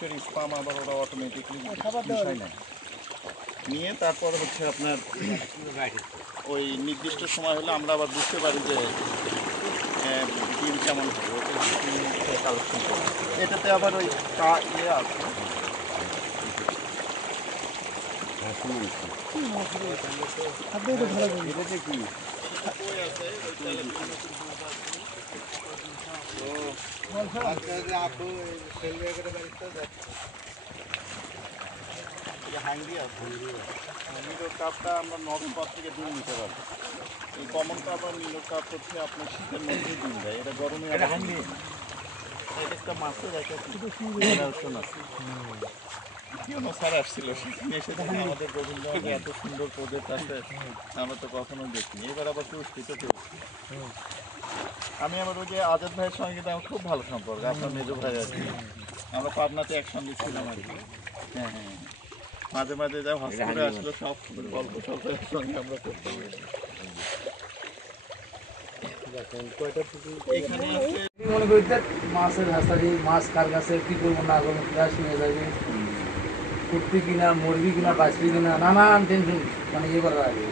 মানুষের স্পাম আবার ওরা অটোমেটিকলি মিশায় নেয়, নিয়ে তারপর হচ্ছে আপনার ওই নির্দিষ্ট সময় হলে আমরা আবার বুঝতে পারি যে ডিম কেমন হবে, ওটা কালেকশন করি। এটাতে আবার ওই ইয়ে আছে, মিলোর কাপটা আমরা নরম কাপ থেকে ডিম নিতে পারবো। এই কমন কাপ আর মিলোর কাপ হচ্ছে আপনার শীতের মধ্যেই ডিম দেয়, এটা গরমে এক একটা মাছের এক এক আছে। স্যার আসছিল, সেখানে এসে দেখি আমাদের রবীন্দ্রনাথে এত সুন্দর প্রজেক্ট আছে, আমরা তো কখনো দেখিনি। এবার আবার পুরস্কৃত পেয়েছি। আমি আবার ওই যে আজাদ ভাইয়ের সঙ্গে কিন্তু আমার খুব ভালো সম্পর্ক, আপনার মেজো ভাই আর কি, আমরা পাবনাতে একসঙ্গে ছিলাম আর কি। হ্যাঁ হ্যাঁ, মাঝে মাঝে যা হসপিটালে আসলো সব গল্প সল্প একসঙ্গে আমরা করতাম। এখানে মনে করি মাছের হাসারি, মাছ কার কাছে কি করবো না করবো, গ্যাস নিয়ে যাবে, কুটবি কিনা, মরবি কিনা, বাঁচবি কিনা, নানান টেনশন মানে ইয়ে করার আগে